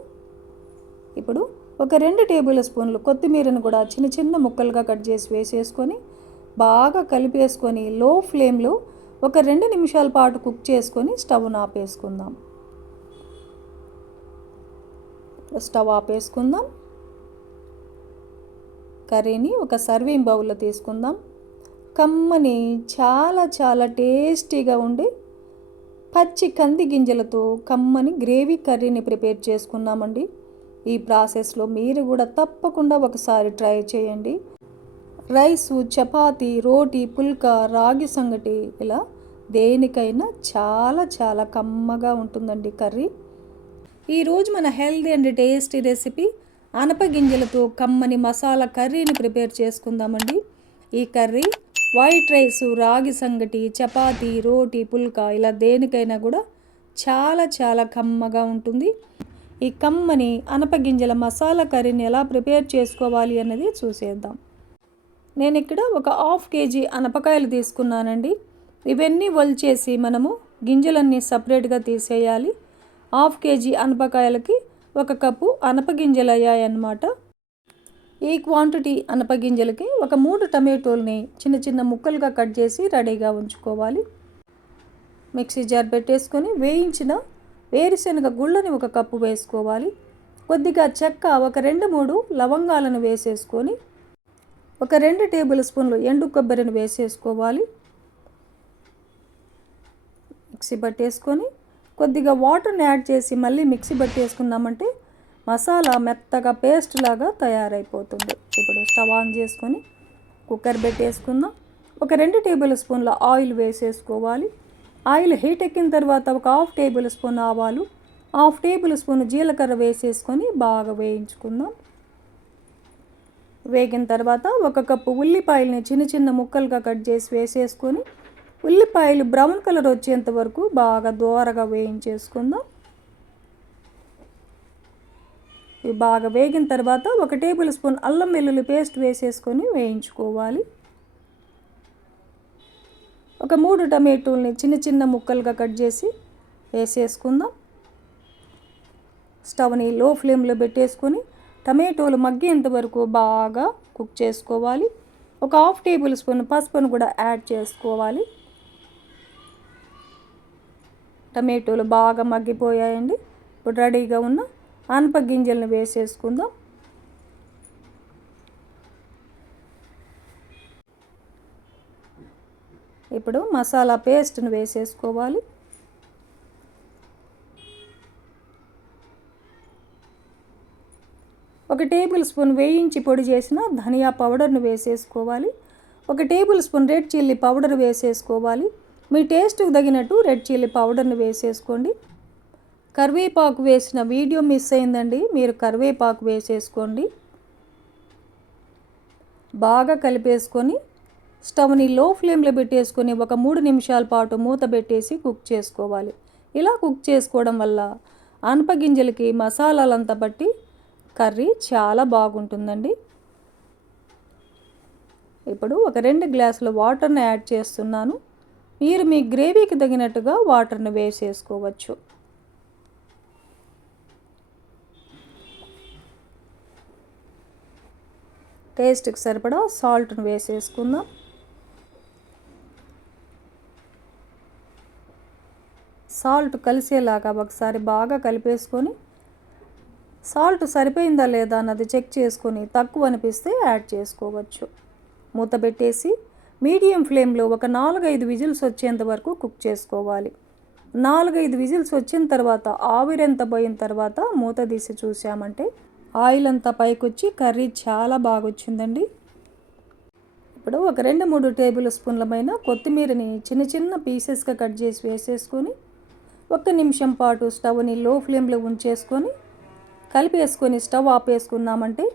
ఇప్పుడు ఒక 2 టేబుల్ స్పూన్లు కొత్తిమీరను కూడా చిన్న చిన్న ముక్కలుగా కట్ చేసి వేసేసుకొని బాగా కలిపేసుకొని లో ఫ్లేమ్లో ఒక 2 నిమిషాల పాటు కుక్ చేసుకొని స్టవ్ను ఆపేసుకుందాం. స్టవ్ ఆపేసుకుందాం. కర్రీని ఒక సర్వింగ్ బౌల్లో తీసుకుందాం. కమ్మని చాలా చాలా టేస్టీగా ఉండి పచ్చి కంది గింజలతో కమ్మని గ్రేవీ కర్రీని ప్రిపేర్ చేసుకున్నామండి. ఈ ప్రాసెస్లో మీరు కూడా తప్పకుండా ఒకసారి ట్రై చేయండి. రైసు, చపాతీ, రోటీ, పుల్కా, రాగి సంగటి ఇలా దేనికైనా చాలా చాలా కమ్మగా ఉంటుందండి కర్రీ. ఈరోజు మన హెల్దీ అండ్ టేస్టీ రెసిపీ అనపగింజలతో కమ్మని మసాలా కర్రీని ప్రిపేర్ చేసుకుందామండి. ఈ కర్రీ వైట్ రైసు, రాగి సంగటి, చపాతీ, రోటీ, పుల్కా ఇలా దేనికైనా కూడా చాలా చాలా కమ్మగా ఉంటుంది. ఈ కమ్మని అనపగింజల మసాలా కర్రీని ఎలా ప్రిపేర్ చేసుకోవాలి అన్నది చూసేద్దాం. నేను ఇక్కడ ఒక 1/2 kg అనపకాయలు తీసుకున్నానండి. ఇవన్నీ ఒలిచేసి మనము గింజలన్నీ సపరేట్గా తీసేయాలి. 1/2 kg అనపకాయలకి 1 కప్పు అనపగింజలు అయ్యాయన్నమాట. ఈ క్వాంటిటీ అనపగింజలకి ఒక 3 టమాటోల్ని చిన్న చిన్న ముక్కలుగా కట్ చేసి రెడీగా ఉంచుకోవాలి. మిక్సీ జార్ పెట్టేసుకొని వేయించిన వేరుశనగ గుళ్ళని 1 కప్పు వేసుకోవాలి. కొద్దిగా చెక్క ఒక 2-3 లవంగాలను వేసేసుకొని ఒక 2 టేబుల్ స్పూన్లు ఎండు కొబ్బరిని వేసేసుకోవాలి. మిక్సీ పట్టేసుకొని కొద్దిగా వాటర్ని యాడ్ చేసి మళ్ళీ మిక్సీ పట్టేసుకున్నామంటే మసాలా మెత్తగా పేస్ట్ లాగా తయారైపోతుంది. ఇప్పుడు స్టవ్ ఆన్ చేసుకొని కుక్కర్ పెట్టేసుకుందాం. ఒక 2 టేబుల్ స్పూన్ల ఆయిల్ వేసేసుకోవాలి. ఆయిల్ హీట్ ఎక్కిన తర్వాత ఒక 1/2 టేబుల్ స్పూన్ ఆవాలు, 1/2 టేబుల్ స్పూన్ జీలకర్ర వేసేసుకొని బాగా వేయించుకుందాం. వేగిన తర్వాత 1 కప్పు ఉల్లిపాయలని చిన్న చిన్న ముక్కలుగా కట్ చేసి వేసేసుకొని ఉల్లిపాయలు బ్రౌన్ కలర్ వచ్చేంత వరకు బాగా దోరగా వేయించేసుకుందాం. ఇవి బాగా వేగిన తర్వాత 1 టేబుల్ స్పూన్ అల్లం వెల్లుల్లి పేస్ట్ వేసేసుకొని వేయించుకోవాలి. ఒక 3 టమాటోల్ని చిన్న చిన్న ముక్కలుగా కట్ చేసి వేసేసుకుందాం. స్టవ్ని లో ఫ్లేమ్లో పెట్టేసుకొని టమాటోలు మగ్గేంత వరకు బాగా కుక్ చేసుకోవాలి. ఒక 1/2 టేబుల్ స్పూన్ పసుపును కూడా యాడ్ చేసుకోవాలి. టమాటోలు బాగా మగ్గిపోయాయండి. ఇప్పుడు రెడీగా ఉన్న అనప గింజలను వేసేసుకుందాం. ఇప్పుడు మసాలా పేస్ట్ను వేసేసుకోవాలి. ఒక టేబుల్ స్పూన్ వేయించి పొడి చేసిన ధనియా పౌడర్ను వేసేసుకోవాలి. 1 tablespoon red chilli powder వేసేసుకోవాలి. మీ టేస్ట్కి తగినట్టు రెడ్ చిల్లీ పౌడర్ను వేసేసుకోండి. కరివేపాకు వేసిన వీడియో మిస్ అయిందండి, మీరు కరివేపాకు వేసేసుకోండి. బాగా కలిపేసుకొని స్టవ్ని లో ఫ్లేమ్లో పెట్టేసుకొని ఒక 3 నిమిషాల పాటు మూత పెట్టేసి కుక్ చేసుకోవాలి. ఇలా కుక్ చేసుకోవడం వల్ల అనపగింజలకి మసాలాలంతా బట్టి కర్రీ చాలా బాగుంటుందండి. ఇప్పుడు ఒక 2 గ్లాసుల వాటర్ని యాడ్ చేస్తున్నాను. మీరు మీ గ్రేవీకి తగినట్టుగా వాటర్ని వేసేసుకోవచ్చు. టేస్ట్కి సరిపడా సాల్ట్ను వేసేసుకుందాం. సాల్ట్ కలిసేలాగా ఒకసారి బాగా కలిపేసుకొని సాల్ట్ సరిపోయిందా లేదా అన్నది చెక్ చేసుకొని తక్కువ అనిపిస్తే యాడ్ చేసుకోవచ్చు. మూత పెట్టేసి మీడియం ఫ్లేమ్లో ఒక 4-5 విజిల్స్ వచ్చేంత వరకు కుక్ చేసుకోవాలి. 4-5 విజిల్స్ వచ్చిన తర్వాత ఆవిరంతా పోయిన తర్వాత మూత తీసి చూసామంటే ఆయిల్ అంతా పైకొచ్చి కర్రీ చాలా బాగా వచ్చిందండి. ఇప్పుడు ఒక 2-3 టేబుల్ స్పూన్లమైన కొత్తిమీరని చిన్న చిన్న పీసెస్గా కట్ చేసి వేసేసుకొని 1 నిమిషం పాటు స్టవ్ని లో ఫ్లేమ్లో ఉంచేసుకొని కలిపేసుకొని స్టవ్ ఆపేసుకున్నామంటే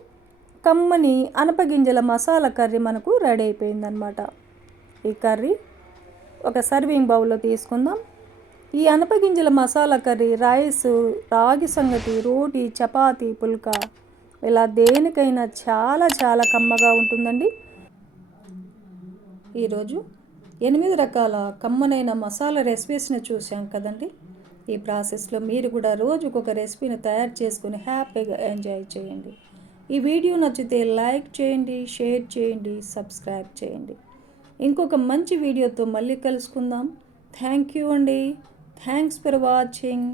కమ్మని అనపగింజల మసాలా కర్రీ మనకు రెడీ అయిపోయిందనమాట. ఈ కర్రీ ఒక సర్వింగ్ బౌల్లో తీసుకుందాం. ఈ అనపగింజల మసాలా కర్రీ రైసు, రాగి సంగటి, రోటీ, చపాతీ, పుల్కా ఇలా దేనికైనా చాలా చాలా కమ్మగా ఉంటుందండి. ఈరోజు 8 రకాల కమ్మనైన మసాలా రెసిపీస్ని చూసాం కదండి. ఈ ప్రాసెస్లో మీరు కూడా రోజుకొక రెసిపీని తయారు చేసుకుని హ్యాపీగా ఎంజాయ్ చేయండి. ఈ వీడియో నచ్చితే లైక్ చేయండి, షేర్ చేయండి, సబ్స్క్రైబ్ చేయండి. ఇంకొక మంచి వీడియోతో మళ్ళీ కలుసుకుందాం. థ్యాంక్ యూ అండి. Thanks for watching.